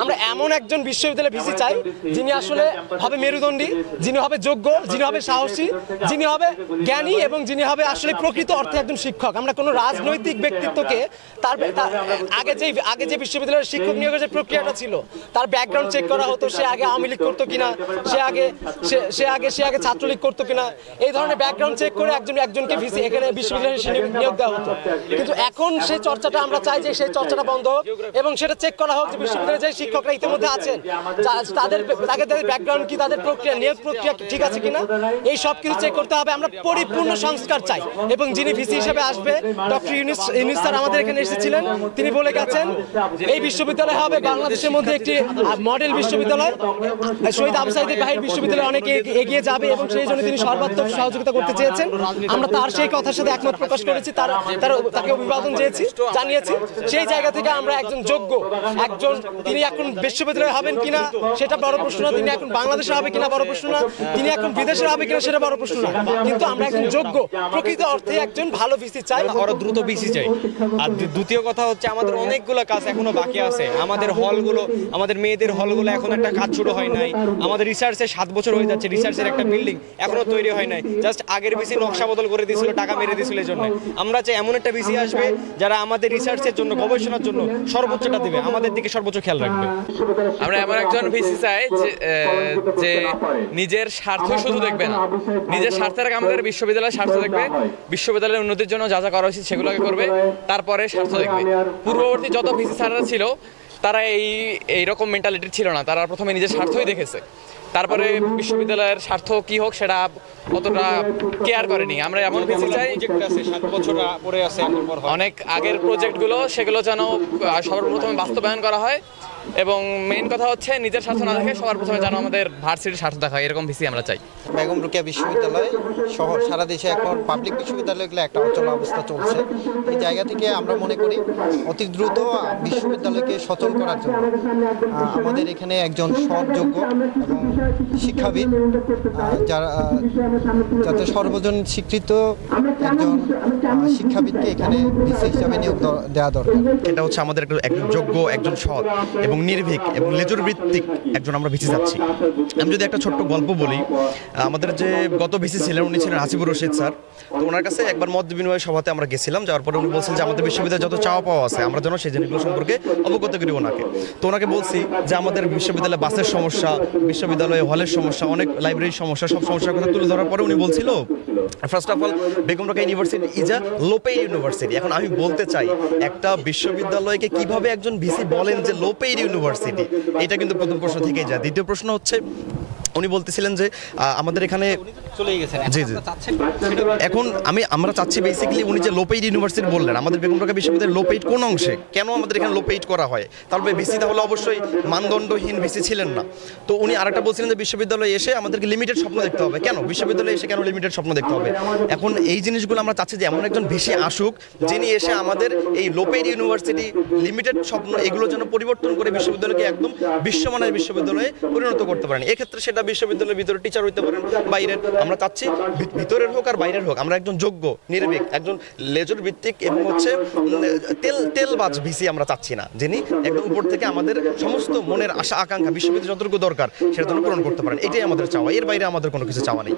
আমরা এমন একজন বিশ্ববিদ্যালয়ের ভিসি চাই যিনি আসলে হবে মেরুদণ্ডী, যিনি হবে যোগ্য, যিনি হবে সাহসী, যিনি হবে জ্ঞানী এবং যিনি হবে আসলে প্রকৃত অর্থে একজন শিক্ষক। আমরা কোনো রাজনৈতিক ব্যক্তিত্বকে তার আগে যে বিশ্ববিদ্যালয়ের শিক্ষক নিয়োগের যে প্রক্রিয়াটা ছিল তার ব্যাকগ্রাউন্ড চেক করা হতো, সে আগে আওয়ামী লীগ করতো কিনা, সে আগে ছাত্রলীগ করতো কিনা, এই ধরনের ব্যাকগ্রাউন্ড চেক করে একজনকে ভিসি এখানে বিশ্ববিদ্যালয়ে নিয়োগ দেওয়া হতো। কিন্তু এখন সেই চর্চাটা আমরা চাই যে সেই চর্চাটা বন্ধ হোক এবং সেটা চেক করা হোক যে বিশ্ববিদ্যালয়ে যে শিক্ষকরা ইতিমধ্যে আছেন তাদের ব্যাকগ্রাউন্ড কি, তাদের প্রক্রিয়া নিয়োগ প্রক্রিয়া ঠিক আছে কিনা, এই সব কিছু চেক করতে হবে। আমরা পরিপূর্ণ সংস্কার চাই এবং যিনি ভিসি হিসেবে আসবে ডক্টর ইউনূস স্যার আমাদের এখানে এসেছিলেন, তিনি বলে গেছেন এই বিশ্ববিদ্যালয় হবে বাংলাদেশের মধ্যে একটি মডেল বিশ্ববিদ্যালয়, শহীদ আবু সাঈদ বাহির বিশ্ববিদ্যালয় অনেক এগিয়ে যাবে এবং সেই জন্য তিনি সর্বাত্মক সহযোগিতা করতে চেয়েছেন। আমরা তার সেই কথার সাথে একমত প্রকাশ করেছি, তাকে অভিবাদন জানিয়েছি। সেই জায়গা থেকে আমরা একজন যোগ্য তিনি এখন বিশ্ববিদ্যালয়ে হবেন কিনা সেটা বড় প্রশ্ন না, তিনি এখন বাংলাদেশে হবে কিনা বড় প্রশ্ন না, তিনি এখন বিদেশে হবে কিনা সেটা বড় প্রশ্ন না, কিন্তু আমরা একজন যোগ্য প্রকৃত অর্থে একজন ভালো ভিসি চাই, আরো দ্রুত ভিসি চাই। আর দ্বিতীয় কথা হচ্ছে আমাদের অনেকগুলো কাজ এখনো বাকি আছে। আমাদের হলগুলো, আমাদের মেয়েদের হলগুলো এখন একটা কাজ শুরু হয় নাই। আমাদের রিসার্চে 7 বছর হয়ে যাচ্ছে, রিসার্চের একটা বিল্ডিং এখনো তৈরি হয় নাই। জাস্ট আগের ভিসি নকশা বদল করে দিয়েছিল, টাকা মেরে দিয়েছিল। এই জন্য আমরা চাই এমন একটা ভিসি আসবে যারা আমাদের রিসার্চের জন্য, গবেষণার জন্য সর্বোচ্চটা দেবে, আমাদের দিকে সর্বোচ্চ খেয়াল রাখবে। আমরা এমন একজন ভিসি চাই যে নিজের স্বার্থ শুধু দেখবে না, নিজের স্বার্থের আগে আমাদের বিশ্ববিদ্যালয়ের স্বার্থ দেখবে, বিশ্ববিদ্যালয়ের উন্নতির জন্য যা যা করা উচিত সেগুলোকে করবে, তারপরে স্বার্থ দেখবে। পূর্ববর্তী যত ভিসি স্যাররা ছিল তারা এইরকম মেন্টালিটি ছিল না, তারা প্রথমে নিজের স্বার্থই দেখেছে, তারপরে বিশ্ববিদ্যালয়ের স্বার্থ কি হোক সেটা অতটা কেয়ার করেনি। আমরা এমন ভিসি চাই, 7 বছর পরে আছে, অনেক আগের প্রজেক্টগুলো সেগুলো যেন সর্বপ্রথমে বাস্তবায়ন করা হয় এবং মেইন কথা হচ্ছে নিজের স্বার্থ না দেখে সবার প্রথমে যেন আমাদের ভার্সিটির স্বার্থ দেখা হয়, এরকম ভিসি আমরা চাই। বেগম রোকেয়া বিশ্ববিদ্যালয় সহ সারা দেশে এখন পাবলিক বিশ্ববিদ্যালয়গুলো একটা অচল অবস্থা চলছে। এই জায়গা থেকে আমরা মনে করি অতি দ্রুত বিশ্ববিদ্যালয়কে সচল করার জন্য আমাদের এখানে একজন সৎযোগ্য এবং শিক্ষাবিদ, যাতে সর্বজন স্বীকৃত একজন শিক্ষাবিদকে এখানে ভিসি হিসাবে নিয়োগ দেওয়া দরকার। এটা হচ্ছে আমাদের একজন যোগ্য, একজন সৎ এবং নির্ভীক এবং লেজুর ভিত্তিক একজন আমরা ভিসি চাচ্ছি। আমি যদি একটা ছোট্ট গল্প বলি, আমাদের যে গত ভিসি ছিলেন উনি ছিলেন হাসিবুর রশিদ স্যার। তো ওনার কাছে একবার মত বিনিময় সভাতে আমরা গেছিলাম, যাওয়ার পরে উনি বলছেন যে আমাদের বিশ্ববিদ্যালয়ে যত চাওয়া পাওয়া আছে আমরা যেন সেই জিনিসগুলো সম্পর্কে অবগত করি ওনাকে। তো ওনাকে বলছি যে আমাদের বিশ্ববিদ্যালয়ে বাসের সমস্যা, বিশ্ববিদ্যালয়ে হলের সমস্যা, অনেক লাইব্রেরির সমস্যা, সব সমস্যার কথা তুলে ধরার পরে উনি বলছিল first of all Begum Rokeya university is a low paid university. এখন আমি বলতে চাই একটা বিশ্ববিদ্যালয়কে কিভাবে একজন ভিসি বলেন যে লো পেইড ইউনিভার্সিটি, এটা কিন্তু প্রথম প্রশ্ন থেকেই যায়। দ্বিতীয় প্রশ্ন হচ্ছে উনি বলতেছিলেন যে আমাদের এখানে চলে গেছেন, জি জি এখন আমরা চাচ্ছি বেসিক্যালি উনি যে লো পেইড ইউনিভার্সিটি বললেন, আমাদের বেগম রোকেয়া বিশ্ববিদ্যালয়ের লো পেইড কোন অংশে, কেন আমাদের এখানে লো পেইড করা হয়, তাহলে ভিসি তাহলে অবশ্যই মানদণ্ডহীন ভিসি ছিলেন না। তো উনি আরেকটা বলছিলেন যে বিশ্ববিদ্যালয়ে এসে আমাদেরকে লিমিটেড স্বপ্ন দেখতে হবে। কেন বিশ্ববিদ্যালয়ে এসে কেন লিমিটেড স্বপ্ন দেখতে হবে? এখন এই জিনিসগুলো আমরা চাচ্ছি যে এমন একজন ভিসি আসুক যিনি এসে আমাদের এই লো পেইড ইউনিভার্সিটি লিমিটেড স্বপ্ন এগুলো যেন পরিবর্তন করে বিশ্ববিদ্যালয়কে একদম বিশ্বমানের বিশ্ববিদ্যালয়ে পরিণত করতে পারেন। এক্ষেত্রে সেটা বিশ্ববিদ্যালয়ের ভিতরে টিচার হইতে পারেন, বাইরের, আমরা চাচ্ছি ভিতরের হোক আর বাইরের হোক, আমরা একজন যোগ্য, নির্ভীক, একজন লেজুর ভিত্তিক এবং হচ্ছে তেলবাজ ভিসি আমরা চাচ্ছি না, যিনি একদম উপর থেকে আমাদের সমস্ত মনের আশা আকাঙ্ক্ষা বিশ্ববিদ্যালয় যতটুকু দরকার সেটা জন্য পূরণ করতে পারেন। এটাই আমাদের চাওয়া, এর বাইরে আমাদের কোনো কিছু চাওয়া নেই।